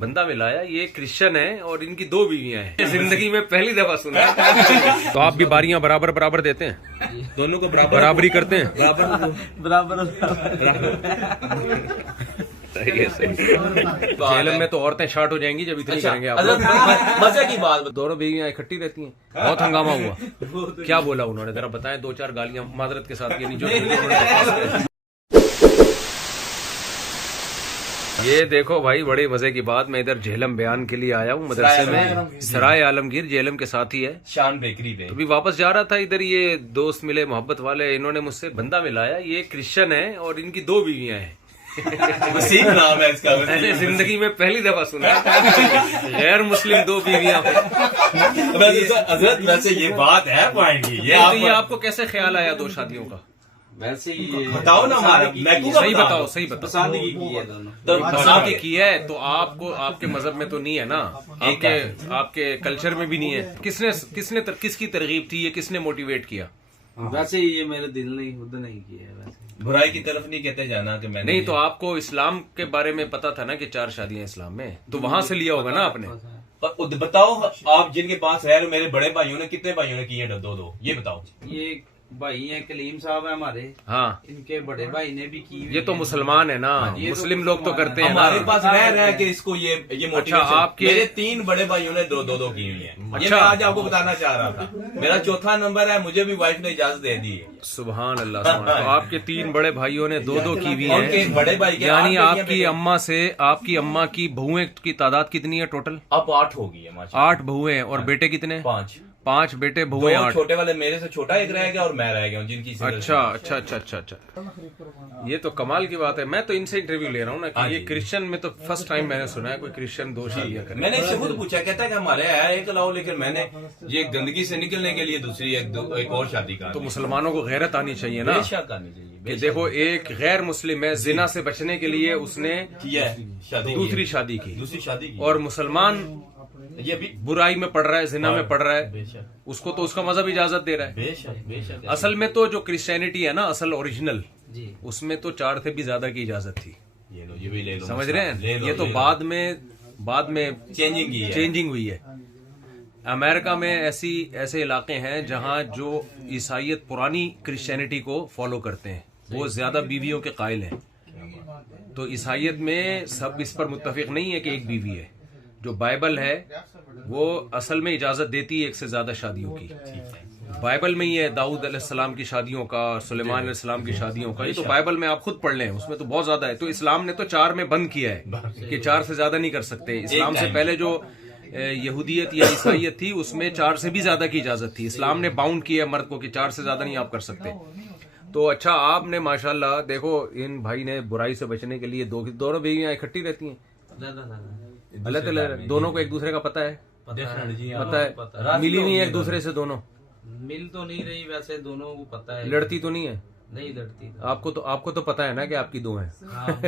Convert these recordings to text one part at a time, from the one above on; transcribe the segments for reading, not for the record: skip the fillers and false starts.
बंदा मिलाया, ये क्रिश्चियन है और इनकी 2 बीवियां हैं। जिंदगी में पहली दफा सुना है। तो आप भी बारियां बराबर बराबर देते हैं? दोनों को बराबर बराबरी करते हैं? बराबर सही है, सही। जेलम में तो औरतें शार्ट हो जाएंगी जब इतनी करेंगे आप। मजे की बात। दोनों बीवियां इकट्ठी रहती हैं। बहुत हंगामा हुआ। क्या बोला उन्होंने, जरा बताएं। 2-4 गालियां मादरत के साथ, यानी जो ये देखो भाई, बड़े मजे की बात, मैं इधर झेलम बयान के लिए आया हूँ मदरसे में। सराय आलमगीर झेलम के साथ ही है, शान बेकरी पे। अभी वापस जा रहा था इधर, ये दोस्त मिले मोहब्बत वाले, इन्होंने मुझसे बंदा मिलाया, ये क्रिश्चियन है और इनकी 2 बीवियां हैं। वसीम नाम है इसका। मैंने जिंदगी में पहली दफा सुना है। गैर मुस्लिम 2 बीवियां। हजरत वैसे ये बात है पॉइंट की। ये आपको कैसे ख्याल आया 2 शादियों का? वैसे ही बताओ ना हमारा, सही बताओ, सही बताओ। पसंद की है दोनों, तो पसंद की है तो आपको, आपके मजहब में तो नहीं है ना, आपके कल्चर में भी नहीं है। किसकी तरगीब थी, ये किसने मोटिवेट किया? वैसे ही ये मेरे दिल ने खुद नहीं किया। वैसे बुराई की तरफ नहीं कहते जाना कि मैंने नहीं, तो आपको इस्लाम के बारे में पता था ना कि 4 शादियां इस्लाम में, तो वहां से लिया होगा ना आपने। पर बताओ, आप जिनके पास रह रहे हो, मेरे बड़े भाइयों ने कितने भाइयों ने किए 2-2, ये बताओ। ये भाई हैं कलीम साहब है हमारे, हाँ, इनके बड़े भाई ने भी की। ये तो मुसलमान है ना, मुस्लिम लोग तो करते हैं ना। हमारे पास रह के इसको ये अच्छा, आपके मेरे 3 बड़े भाइयों ने 2-2 की हुई है। अच्छा, ये मैं आज आपको बताना चाह रहा था। मेरा 4था नंबर है, मुझे भी वाइफ ने इजाजत दे दी है। सुभान अल्लाह, सुभान। तो आपके 3 बड़े भाइयों ने 2-2 की हुई है। बड़े भाई के यानी आपकी अम्मा की बहुएं की तादाद कितनी है टोटल? अब 8 होगी है माशाल्लाह। 8 बहुएं, और बेटे कितने? 5 बेटे, 2 बहुएं 8। छोटे वाले मेरे से छोटा एक रह गया और मैं रह गया हूँ जिनकी अच्छा। ये तो कमाल की बात है। मैं तो इनसे इंटरव्यू ले रहा हूँ ना कि ये क्रिश्चियन में तो फर्स्ट टाइम मैंने सुना है कोई क्रिश्चियन 2 शादियां करे। मैंने इससे खुद पूछा, कहता है कि हमारे है एक लाओ, लेकिन मैंने ये गंदगी से निकलने के लिए दूसरी एक और शादी का। तो मुसलमानों को गैरत आनी चाहिए ना, बेशक आनी चाहिए कि देखो एक गैर मुस्लिम है, जिना से बचने के लिए उसने दूसरी शादी की, और मुसलमान ये भी बुराई में पड़ रहा है, जिना में पड़ रहा है, उसको तो उसका मजहब इजाजत दे रहा है। बेशक असल में तो जो क्रिश्चियनिटी है ना, असल ओरिजिनल, जी, उसमें तो 4 से भी ज्यादा की इजाजत थी। ये भी ले लो, समझ रहे हैं? ये तो बाद में चेंजिंग हुई है। अमेरिका में ऐसे इलाके हैं जहां जो ईसाइयत पुरानी क्रिश्चियनिटी को फॉलो करते हैं, वो ज्यादा बीवियों के कायल हैं। तो ईसाइयत में सब इस पर मुत्तफिक नहीं है कि एक बीवी है। जो बाइबल है वो असल में इजाजत देती है 1 से ज्यादा शादियों की। बाइबल में ही है दाऊद अलैहिस्सलाम की शादियों का, सुलेमान अलैहिस्सलाम की शादियों का। ये तो बाइबल में आप खुद पढ़ लें, उसमें तो बहुत ज्यादा है। तो इस्लाम ने तो 4 में बंद किया है कि 4 से ज्यादा नहीं कर सकते। इस्लाम से पहले जो यहूदियत या ईसाइयत थी, उसमें 4 से भी ज्यादा की इजाजत थी। इस्लाम ने बाउंड किया मर्द को कि 4 से ज्यादा नहीं आप कर सकते। तो अच्छा, आपने माशाल्लाह देखो, इन भाई ने बुराई से बचने के लिए दोनों बीवियां इकट्ठी रहती हैं। अलग अलग, दोनों को एक दूसरे का पता है? पता है। मिली नहीं है एक दूसरे से दोनों? मिल तो नहीं रही, वैसे दोनों को पता है। लड़ती तो नहीं है? नहीं लड़ती। आपको तो पता है ना कि आपकी 2 हैं। हाँ,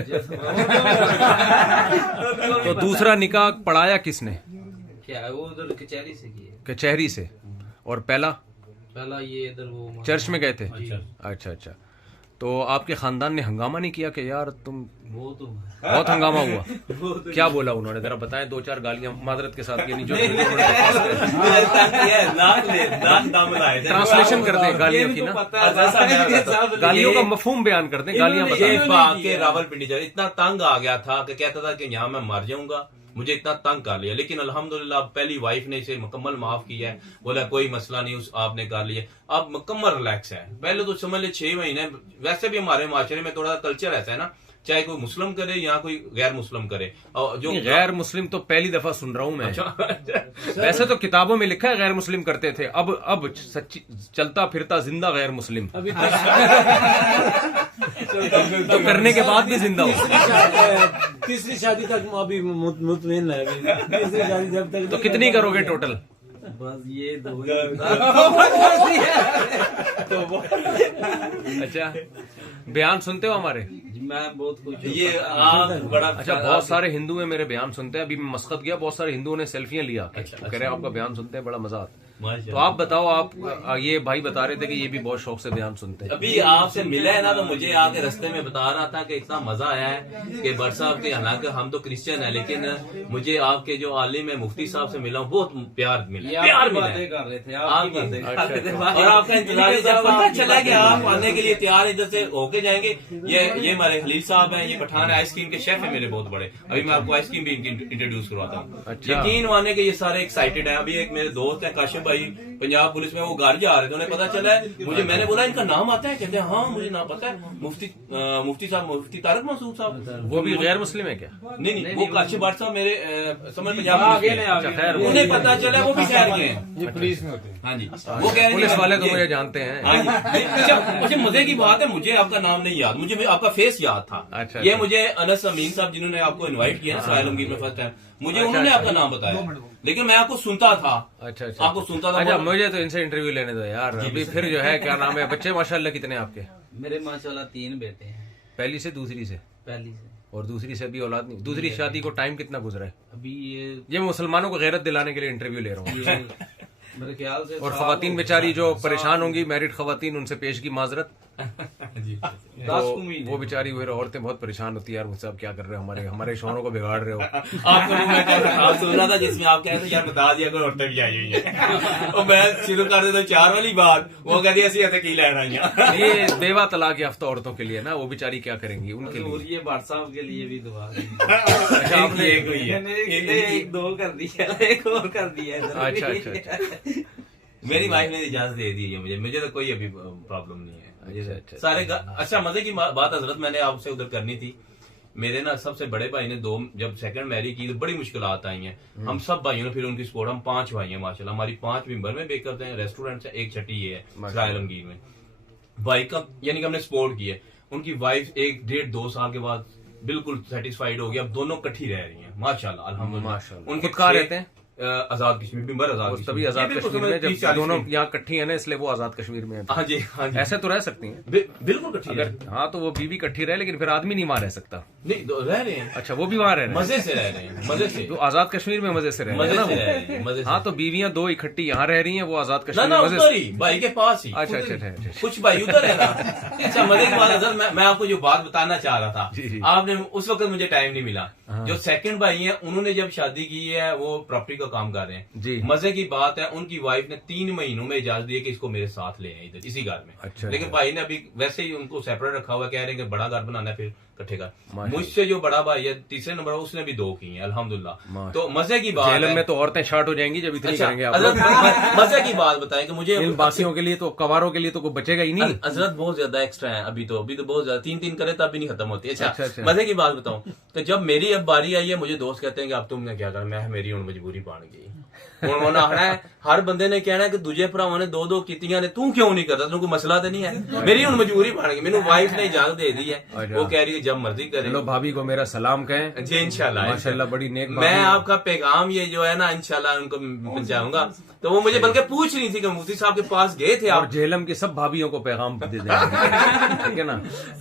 तो दूसरा निकाह पढ़ाया किसने? क्या वो उधर कचहरी से किए। कचहरी से। और पहला ये इधर वो चर्च में गए थे? अच्छा। तो आपके खानदान ने हंगामा नहीं किया कि यार तुम? वो तो बहुत हंगामा हुआ। क्या बोला उन्होंने, जरा बताएं। 2-4 गालियां मादरत के साथ, यानी जो ट्रांसलेशन कर दें गालियों की ना, गालियों का मफहूम बयान कर दें। गालियां बताएं। रावलपिंडी जा इतना तंग आ गया था कि कहता था कि यहाँ मैं मर जाऊंगा, मुझे इतना तंग कर लिया। लेकिन अल्हम्दुलिल्लाह पहली वाइफ ने इसे मुकम्मल माफ किया है। बोला कोई मसला नहीं, आपने कर लिया, अब मुकम्मल रिलैक्स है। पहले तो समझ ले 6 महीने। वैसे भी हमारे माशरे में थोड़ा कल्चर ऐसा है ना, चाहे कोई मुस्लिम करे या कोई गैर मुस्लिम करे। और जो गैर मुस्लिम तो पहली दफा सुन रहा हूं मैं। वैसे तो किताबों में लिखा है गैर मुस्लिम करते थे, अब सच्ची चलता फिरता जिंदा गैर मुस्लिम। तो करने के बाद भी जिंदा हो। तीसरी शादी तक अभी मुतमईन है। तीसरी शादी जब तक। तो कितनी करोगे टोटल? बस ये 2 अच्छा, बयान सुनते हो हमारे? मैं बहुत खुश हूँ। ये बड़ा अच्छा, बहुत सारे हिंदू है मेरे बयान सुनते हैं। अभी मैं मस्कत गया, बहुत सारे हिंदूओं ने सेल्फियां लिया। कह रहे हैं आपका बयान सुनते हैं, बड़ा मजा आता है। माशाल्लाह। तो आप बताओ, आप ये भाई बता रहे थे कि ये भी बहुत शौक से बयान सुनते हैं। अभी आपसे मिला है ना, तो मुझे आके रास्ते में बता रहा था कि इतना मजा आया है कि भट्ट साहब के, हालांकि हम तो क्रिश्चियन है, लेकिन मुझे आपके जो आलिम है मुफ्ती साहब से मिला हूँ, बहुत प्यार मिला, प्यार मिला है। कर रहे थे आपकी बातें कर रहे थे। और आपका इंतजार, जब पता चला कि आप आने के लिए तैयार इधर से होके जाएंगे। ये हमारे खलील साहब हैं, ये पठान आइसक्रीम के शेफ है मेरे बहुत बड़े। अभी मैं आपको आइसक्रीम भी इंट्रोड्यूस करवाता हूँ। अच्छा। यकीन माने कि ये सारे एक्साइटेड हैं। अभी एक मेरे दोस्त है काशिफ भाई, पंजाब पुलिस में, वो घर जा रहे थे, उन्हें पता चला है मुझे, मैंने बोला इनका नाम आता है, कहते हैं हाँ मुझे नाम पता है, मुफ्ती साहब, मुफ्ती तारक मसूद साहब। वो भी गैर मुस्लिम है क्या? नहीं, वो काशिफ भट्ट साहब मेरे समझ पंजाब पुलिस में अच्छा, खैर, हैं। उन्हें पता चला वो भी शहर के हैं। ये पुलिस में होते हैं। हाँ जी, वो कह रहे पुलिस वाले तो ये- मुझे जानते हैं। हाँ जी। अच्छा, मुझे मजे की बात है, मुझे आपका नाम नहीं याद, मुझे आपका फेस याद था। अच्छा, ये अच्छा। मुझे अनस अमीन साहब जिन्होंने आपको इनवाइट किया ना सोहेल आलमगीर में फर्स्ट टाइम, मुझे अच्छा, उन्होंने अच्छा। आपका नाम बताया, लेकिन मैं आपको सुनता था। अच्छा अच्छा, आपको सुनता था। अच्छा, मुझे तो इनसे इंटरव्यू लेने दो यार। अभी फिर जो है क्या नाम है, बच्चे माशाल्लाह कितने आपके? मेरे माशाल्लाह 3 बेटे हैं। पहली से, दूसरी से पहली से और दूसरी से भी औलाद नहीं? दूसरी शादी को टाइम कितना गुजरा है? अभी ये मुसलमानों को गैरत दिलाने के लिए इंटरव्यू ले रहा हूँ। मेरे ख्याल से और खवातीन बेचारी जो परेशान होंगी, मैरिड खवातीन, उनसे पेश की माजरत। जी। 10 उम्मीद वो बेचारी वो औरतें बहुत परेशान होती है यार, मुझसे आप क्या कर रहे हो, हमारे शौहरों को बिगाड़ रहे हो। आपको भी मैं आप सुन रहा था जिसमें आप कह रहे थे यार बता दिया कोई औरतें भी आई हुई है। और मैं शुरू कर देता 4 वाली बात, वो कहती है ऐसी ऐसे की लेना है। ये बेवा तलाक याफ्ता औरतों के लिए ना, वो बेचारी क्या करेंगी उनके और लिए। ये भट्ट साहब के लिए भी दुआ अच्छा, आपने एक हुई है। मैंने एक 2 कर दिया, एक और कर दिया इधर भी। अच्छा अच्छा अच्छा। मेरी वाइफ ने इजाजत दे दी है मुझे तो कोई अभी प्रॉब्लम नहीं है। अच्छा, अच्छा, सारे अच्छा, मजे की बात हजरत मैंने आपसे उधर करनी थी। मेरे ना सबसे बड़े भाई ने जब सेकंड मैरिज की तो बड़ी मुश्किलात आई हैं। हम सब भाइयों ने फिर उनकी सपोर्ट, हम 5 भाई हैं माशाल्लाह, हमारी 5 मेंबर में बेक करते हैं, रेस्टोरेंट है, एक छठी ये है सोहेल आलमगीर में। भाई का यानी कि हमने सपोर्ट की है। उनकी वाइफ 1-1.5-2 साल के बाद बिल्कुल सेटिस्फाइड हो गई, अब दोनों इकट्ठी रह रही हैं माशाल्लाह अल्हम्दुलिल्लाह। माशाल्लाह। उनके खुद कहाँ रहते हैं? आजाद कश्मीर, बिम्बर आजाद और कश्मीर। तभी आजाद ये बिल्कुल कश्मीर में, 30-40 जब दोनों फीट। यहाँ इकट्ठी है ना, इसलिए वो आजाद कश्मीर में है। हाँ जी, हाँ जी। ऐसे तो रह सकती हैं बिल्कुल इकट्ठी अगर, है। हाँ तो वो बीवी इकट्ठी रहे, लेकिन फिर आदमी नहीं वहां रह सकता। नहीं रह रहे हैं, अच्छा, वो भी वहां रह रहे हैं, मजे से रह रहे हैं, मजे से, तो आजाद कश्मीर में मजे से रह रहे मजे हैं से ना रह वो। रहे हैं, मजे से। हाँ तो बीवियां 2 इकट्ठी यहाँ रह रही हैं, वो आजाद ना कश्मीर ना में मजे उधर से। ही भाई के पास ही। अच्छा अच्छा अच्छा। कुछ भाई उधर है ना। अच्छा, मजे की बात है, मैं आपको जो बात बताना चाह रहा था, जी, जी। आपने उस वक्त मुझे टाइम नहीं मिला। हाँ। जो सेकंड भाई हैं उन्होंने जब शादी की है, वो प्रॉपर्टी का काम कर रहे हैं। जी। मजे की बात है, उनकी वाइफ ने 3 महीनों में इजाजत दी है कि इसको मेरे साथ ले आए इधर इसी घर में। अच्छा, लेकिन अच्छा। भाई ने अभी वैसे ही उनको सेपरेट रखा हुआ है, कह रहे हैं कि बड़ा घर बनाना है, फिर इकट्ठे घर। माशाल्लाह। मुझसे जो बड़ा भाई है तीसरे नंबर, उसने भी 2 की हैं अल्हम्दुलिल्लाह। माशाल्लाह। तो मजे की बात जेलम है। में तो औरतें शार्ट हो जाएंगी जब इतनी अच्छा, करेंगे आप हजरत, लोग। मजे की बात बताएं कि मुझे इन बासियों के लिए तो, कवारों के लिए तो कोई बचेगा ही नहीं। हजरत बहुत ज्यादा एक्स्ट्रा है अभी तो बहुत ज्यादा, 3 करे तब भी नहीं खत्म होती। अच्छा, अच्छा, अच्छा। मजे की बात बताऊं तो जब मेरी अब बारी आई है, मुझे दोस्त कहते हैं कि अब तुमने क्या करना, मैं मेरी हूं मजबूरी बन गई। उन्होंने आना है, हर बंदे ने कहना है कि दूजे भरावां ने 2-2 कीतियां ने, तू क्यों नहीं करता, तेन कोई मसला तो नहीं है। मेरी हूं मजबूरी बन गई, मेनू वाइफ ने इजाजत दे दी है, अच्छा। वो कह रही है जब मर्जी करे। चलो भाभी को मेरा सलाम कहें। जी इंशाल्लाह, माशाल्लाह बड़ी नेक मैं भाभी है। आपका पैगाम ये जो है ना इंशाल्लाह उनको पहुंचाऊंगा। तो वो मुझे बल्कि पूछ रही थी कि मुफ्ती साहब के पास गए थे और आप। झेलम की सब भाभियों को पैगाम दे देंगे, ठीक है ना,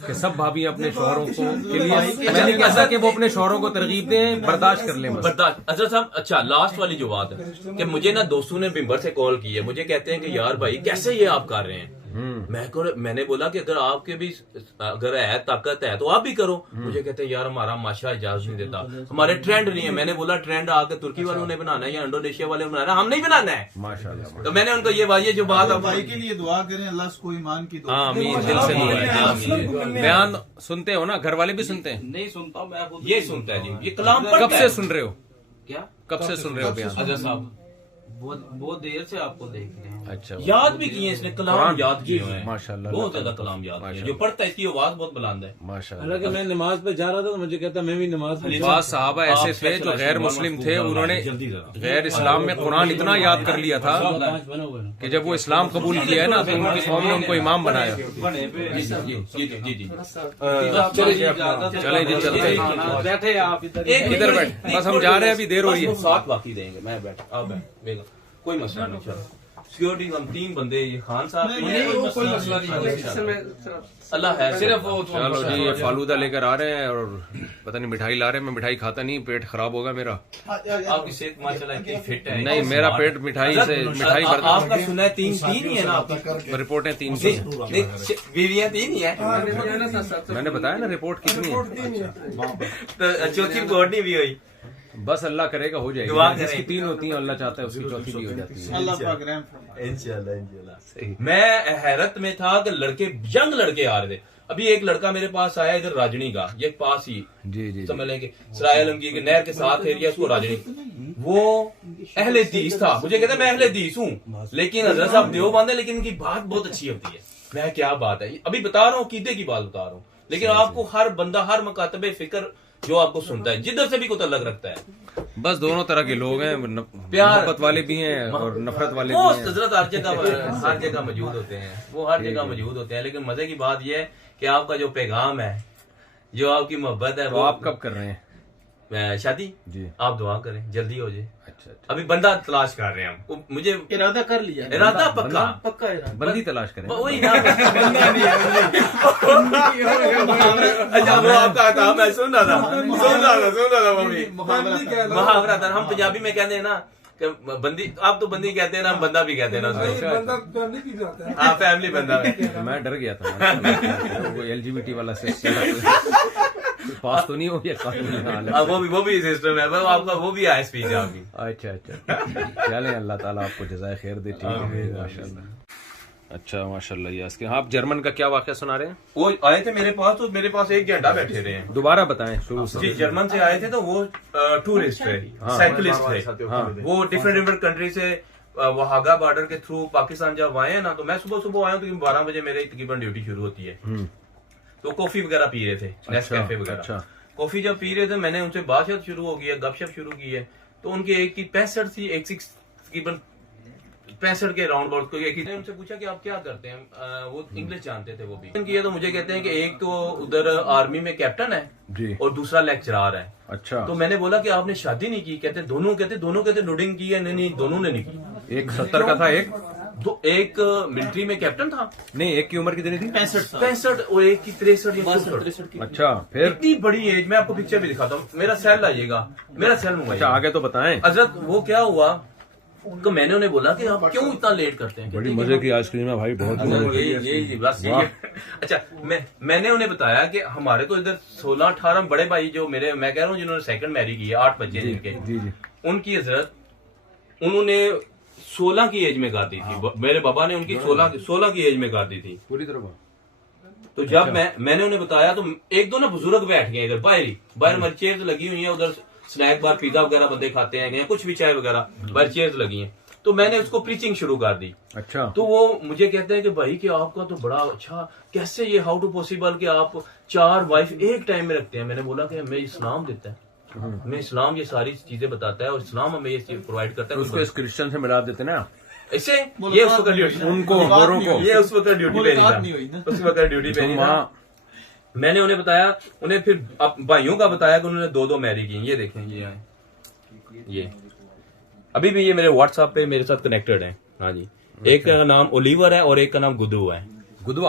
कि सब भाभियां अपने शौहरों को के लिए, मैं नहीं कहता कि वो अपने शौहरों को तरगीब दें, बर्दाश्त कर लें बस। बर्दाश्त। अच्छा साहब, अच्छा लास्ट वाली जो बात है कि मुझे ना दोस्तों ने बिम्बर से कॉल की है, मुझे कहते हैं कि यार भाई कैसे ये आप कर रहे हैं। मैंने बोला कि अगर आपके भी अगर है ताकत है तो आप भी करो। मुझे कहते हैं यार हमारा माशा इजाजत नहीं देता, हमारे ट्रेंड नहीं है। मैंने बोला ट्रेंड आके तुर्की वालों ने बनाना है या इंडोनेशिया वाले ने बनाना है, हम नहीं बनाना है। माशाल्लाह। तो मैंने उनको ये जो बात आप भाई के लिए दुआ करें, अल्लाह को ईमान की दुआ। हाँ आमीन, दिल से दुआ है। बयान सुनते हो ना, घर वाले भी सुनते हैं? नहीं सुनता हूं मैं खुद। ये सुनता है जी, ये कलाम कब पढ़ता से है। सुन रहे हो? क्या कब से सुन रहे हो बयान? अजहर साहब बहुत देर से आपको देख रहे हैं। अच्छा, याद भी किए इसने, कलाम कुरान याद किए हुए हैं माशाल्लाह, बहुत ज्यादा कलाम याद किए। माशाल्लाह। जो पढ़ता है इसकी आवाज बहुत बुलंद है। माशाल्लाह। हालांकि मैं नमाज पे जा रहा था तो मुझे कहता मैं भी नमाज पे बाद साहबा ऐसे थे जो गैर मुस्लिम थे, उन्होंने गैर इस्लाम में कुरान इतना याद कर लिया था कि जब वो इस्लाम कबूल किया है ना, तो उनकी कौम ने उनको इमाम बनाया। चले जी, चलते हैं। बैठे आप इधर। इधर बैठ, बस हम जा रहे हैं, अभी देर हो रही है। साथ बाकी देंगे, मैं बैठ आप बैठ बेगम, कोई मसला नहीं। चलो सिक्योरिटी हम 3 बंदे, ये खान साहब कोई मसला नहीं। अल्लाह है सिर्फ वो चलो जी, ये फालूदा लेकर आ रहे हैं और पता नहीं मिठाई ला रहे हैं। मैं मिठाई खाता नहीं, पेट खराब होगा मेरा। आपकी सेहत माशाल्लाह इतनी फिट है। नहीं, मेरा पेट मिठाई से मिठाई भरता। आपका सुना है 3 ही है ना आपकी रिपोर्टें 3 की हैं। बीवियां 3 ही है। मैंने बताया ना रिपोर्ट कितनी है। तो चौथी रिपोर्ट नहीं भी हुई। बस अल्लाह करेगा हो जाएगी। दुआ करें। जिसकी 3 होती हैं अल्लाह चाहता है उसकी चौथी भी हो जाती है। अल्लाह पाक रहम फरमाए। इंशाल्लाह। मैं हैरत में था कि लड़के, यंग लड़के आ रहे थे। अभी एक लड़का मेरे पास आया इधर राजनी का, ये पास ही जी जी समझ लेंगे सराय आलमगीर के नहर के साथ एरिया, उसको राजनी। वो अहले हदीस था, मुझे कहता मैं अहले हदीस हूँ, लेकिन हजरत साहब देवबंद है, लेकिन इनकी बात बहुत अच्छी होती है। मैं क्या बात है, अभी बता रहा हूँ, कीदे की बात बता रहा हूँ। लेकिन आपको हर बंदा, हर मकातबे फिक्र जो आपको सुनता है, जिधर से भी कोई तल्लक रखता है, बस दोनों तरह के लोग हैं, प्यार मोहब्बत वाले भी हैं और नफरत वाले वो भी हैं। हजरत हर जगह मौजूद होते हैं, वो हर जगह मौजूद होते हैं। लेकिन मजे की बात यह है कि आपका जो पैगाम है, जो आपकी मोहब्बत है, तो वो आप कब कर रहे हैं शादी जी? आप दुआ करें जल्दी हो जाए। अच्छा, अभी बंदा तलाश कर रहे हैं हम, मुझे इरादा कर लिया, इरादा पक्का पक्का इरादा। बंदी तलाश करें। वही ना अच्छा वो आपका था, मैं सुन रहा था वो भी मुहावरा था। हम पंजाबी में कहते हैं ना कि बंदी, आप तो बंदी कहते हैं ना, हम बंदा भी कहते हैं ना उसको। हाँ फैमिली बंदा है। मैं डर गया था वो LGBT वाला से पास तो नहीं हो गया कानूनी। वो भी सिस्टम है, वो आपका वो भी है स्पीच आपकी। अच्छा अच्छा, चलें, अल्लाह ताला आपको जज़ाए खैर दे। ठीक है, माशाल्लाह। अच्छा माशाल्लाह। ये इसके आप जर्मन का क्या वाक़या सुना रहे हैं? वो आए थे मेरे पास, तो मेरे पास 1 घंटा बैठे रहे हैं। दोबारा बताएं शुरू से। जी, जर्मन से आए थे, तो वो टूरिस्ट थे, साइकिलिस्ट थे। वो डिफरेंट कंट्री से वहागा बॉर्डर के थ्रू पाकिस्तान जब आए हैं ना, तो मैं सुबह आया, तो 12 बजे मेरे तकरीबन ड्यूटी शुरू होती है। तो कॉफी वगैरह पी रहे थे, नेस्कैफे वगैरह। अच्छा। कॉफी जब पी रहे थे, मैंने उनसे बातचीत शुरू हो गई है, गपशप शुरू की है। तो उनके एक की 65 थी, एक 65 के राउंड अबाउट। उनसे पूछा कि आप क्या करते हैं, वो इंग्लिश जानते थे वो भी। किया तो मुझे कहते हैं कि एक तो उधर आर्मी में कैप्टन है जी और दूसरा लेक्चरार है। अच्छा। तो मैंने बोला कि आपने शादी नहीं की? कहते दोनों नोडिंग की है। नहीं, दोनों ने नहीं की। एक 70 का था, एक मिलिट्री में कैप्टन था। नहीं, एक की उम्र कितनी थी? 65 और एक की 63 की। अच्छा, फिर इतनी बड़ी एज। मैं आपको पिक्चर भी दिखाता हूँ, मेरा सेल आइएगा, मेरा सेल मंगवाइए। अच्छा, आगे तो बताएं। हजरत वो क्या हुआ, तो मैंने उन्हें बोला कि आप क्यों इतना लेट करते हैं? बड़ी मजे की आइसक्रीम है भाई, बहुत ये बस ये। अच्छा, मैंने उन्हें बताया कि हमारे तो इधर 16-18 बड़े भाई, जो मेरे, मैं कह रहा हूँ जिन्होंने सेकंड मैरी की है, 8 बच्चे जिनके, जी जी, उनकी हजरत उन्होंने 16 की एज में कर दी थी। मेरे बाबा ने उनकी 16 की एज में कर दी थी पूरी तरह। तो जब मैंने उन्हें बताया, तो 1-2 ना बुजुर्ग बैठ गए इधर बाहर हमारी चेयर्स लगी हुई है, उधर स्नैक बार पिज्जा वगैरह बंदे खाते हैं, या कुछ भी चाय वगैरह, बाहर चेयर्स लगी हैं। तो मैंने उसको प्रीचिंग शुरू कर दी। अच्छा। तो वो मुझे कहते हैं कि भाई कि आपका तो बड़ा अच्छा, कैसे ये, हाउ टू पॉसिबल कि आप 4 वाइफ एक टाइम में रखते हैं? मैंने बोला कि हमें इस्लाम देता है, हमें इस्लाम ये सारी चीजें बताता है, और इस्लाम हमें ये चीज प्रोवाइड करता है। उसको इस क्रिश्चियन से मिला देते ना इससे ये उस वक्त ड्यूटी, उनको गोरों को, ये उस वक्त ड्यूटी पे नहीं था, उस वक्त ड्यूटी पे नहीं था। मैंने उन्हें बताया, उन्हें फिर भाइयों का बताया कि उन्होंने 2-2 मैरी की। ये देखें, ये अभी भी ये मेरे व्हाट्सएप पे मेरे साथ कनेक्टेड है। हाँ जी, एक का नाम ओलिवर है और एक का नाम गुड्डू है। गुड्डू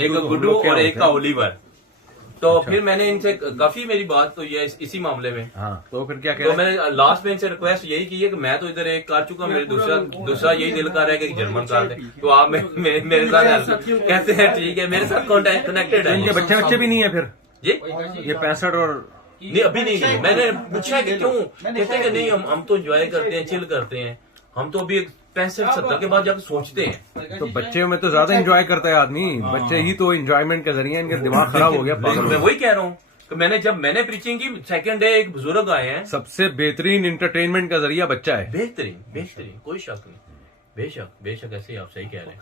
एक गुड्डू और एक का ओलिवर। तो फिर मैंने इनसे काफी मेरी बात तो ये इसी मामले में। हाँ, तो फिर क्या कह तो मैंने लास्ट में इनसे रिक्वेस्ट यही की है कि मैं तो इधर एक कर चुका, मेरे दूसरा यही दिल कर रहा है कि जर्मन कर दे, तो आप मेरे साथ कहते हैं ठीक है, मेरे साथ कॉन्टेक्ट कनेक्टेड है। इनके बच्चे भी नहीं है फिर ये 65 और नहीं, अभी नहीं। मैंने पूछा कि क्यों, कहते हैं कि नहीं, हम तो एंजॉय करते हैं, चिल करते हैं, हम तो अभी 65-70 के बाद जाकर सोचते हैं। तो बच्चे में तो ज्यादा एंजॉय करता है आदमी, बच्चे ही तो एंजॉयमेंट के जरिए इनका दिमाग खराब हो गया। मैं वही कह रहा हूँ कि जब मैंने प्रीचिंग की, सेकंड डे एक बुजुर्ग आए हैं। सबसे बेहतरीन एंटरटेनमेंट का जरिया बच्चा है। बेहतरीन कोई शक नहीं। बेशक ऐसे ही आप सही कह रहे हैं।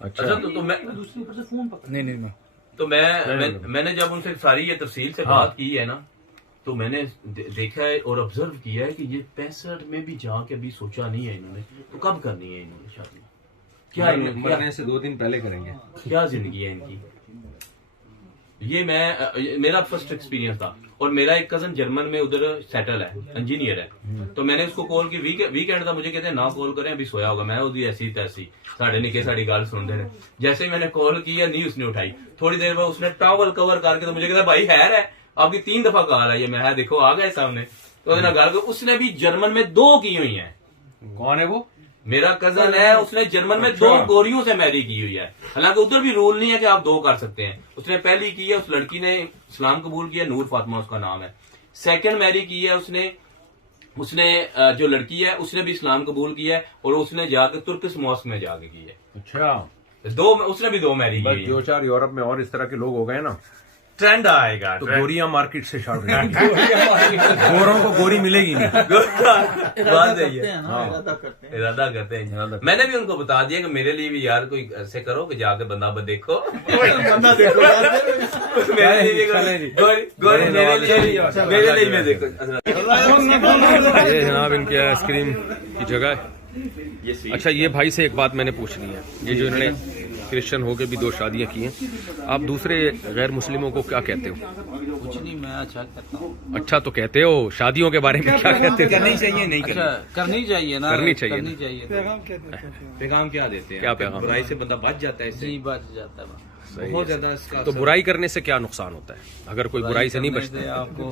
अच्छा, तो मैं तो मैंने जब उनसे सारी ये तफसील से बात की है ना, तो मैंने देखा है और ऑब्जर्व किया है कि ये 65 में भी जाके अभी सोचा नहीं है इन्होंने, तो कब करनी है इन्होंने शादी? क्या मरने से 2 दिन पहले करेंगे? क्या जिंदगी है इनकी? ये मेरा फर्स्ट एक्सपीरियंस था। और मेरा एक कजन जर्मन में उधर सेटल है, इंजीनियर है। तो मैंने उसको कॉल की, वीकेंड था, मुझे कहते हैं ना कॉल करें, अभी सोया होगा। मैं उसकी ऐसी तैसी साढ़े निके साड़ी गाल सुन रहे। जैसे ही मैंने कॉल किया नहीं उसने उठाई। थोड़ी देर बाद उसने टॉवल कवर करके तो मुझे कहता भाई हैर है, आपकी 3 दफा कॉल आई है। मैं है देखो आ गए सामने। तो गाल उसने भी जर्मन में 2 की हुई है। कौन है वो? मेरा कजन है, उसने जर्मन में 2 गोरियों से मैरी की हुई है। हालांकि उधर भी रूल नहीं है कि आप 2 कर सकते हैं। उसने पहली की है, उस लड़की ने इस्लाम कबूल किया, नूर फातिमा उसका नाम है। सेकंड मैरी की है उसने जो लड़की है उसने भी इस्लाम कबूल किया है और उसने जाकर तुर्किश मॉस्क में जाके की है। अच्छा, उसने भी 2 मैरी बस की है। 2-4 यूरोप में और इस तरह के लोग हो गए ना, ट्रेंड आएगा तो गोरियां मार्केट से शार्ट गोरों को गोरी मिलेगी नहीं। बात है ये। हाँ, इरादा करते हैं। मैंने भी उनको बता दिया कि मेरे लिए भी यार कोई ऐसे करो कि जाके बंदा देखो। बंदा देखो मेरे लिए गोरी मेरे लिए मैं देखो। ये जनाब इनके आइसक्रीम की जगह है। अच्छा, ये भाई से एक बात मैंने पूछनी है। ये जो इन्होंने क्रिश्चियन होके भी 2 शादियां की हैं, आप दूसरे गैर मुस्लिमों को क्या कहते हो? कुछ नहीं, मैं अच्छा करता हूँ। अच्छा तो कहते हो, शादियों के बारे में क्या कहते हो? करनी चाहिए नहीं अच्छा करनी चाहिए ना, करनी चाहिए। करनी चाहिए। पैगाम क्या देते हैं? क्या पैगाम? बुराई से बंदा बच जाता है इससे। नहीं बच जाता है। बहुत ज्यादा इसका तो बुराई करने से क्या नुकसान होता है? अगर कोई बुराई से नहीं बचता, आपको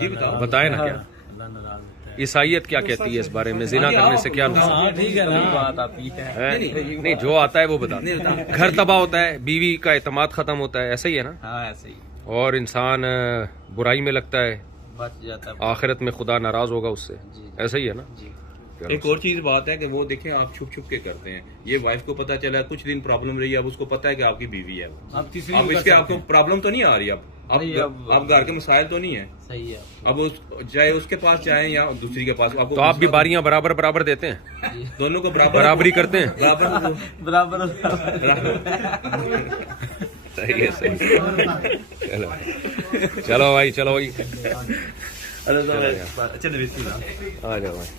जी बताओ। बताए ना क्या? अल्लाह नाराज होता है। ईसाइयत क्या कहती है इस बारे में? जिना करने से क्या नुकसान? ठीक है ना, बात आती है। नहीं, जो आता है वो बता। घर तबाह होता है, बीवी का एतमाद खत्म होता है, ऐसा ही है ना? हाँ ऐसे ही और इंसान बुराई में लगता है, बच जाता है। आखिरत में खुदा नाराज होगा उससे, ऐसा ही है ना? जी। एक और चीज बात है कि वो देखें आप छुप छुप के करते हैं। ये वाइफ को पता चला, कुछ दिन प्रॉब्लम रही, अब उसको पता है कि आपकी बीवी है। अब इसके आपको प्रॉब्लम तो नहीं आ रही। अब घर के मसाइल तो नहीं है। सही है। अब चाहे उसके पास चाहे या दूसरी के पास, आपको तो आप भी बारियां बराबर बराबर देते हैं, दोनों को बराबरी करते हैं? बराबर सही है, सही है। चलो भाई, चलो भाई, आ जाओ भाई।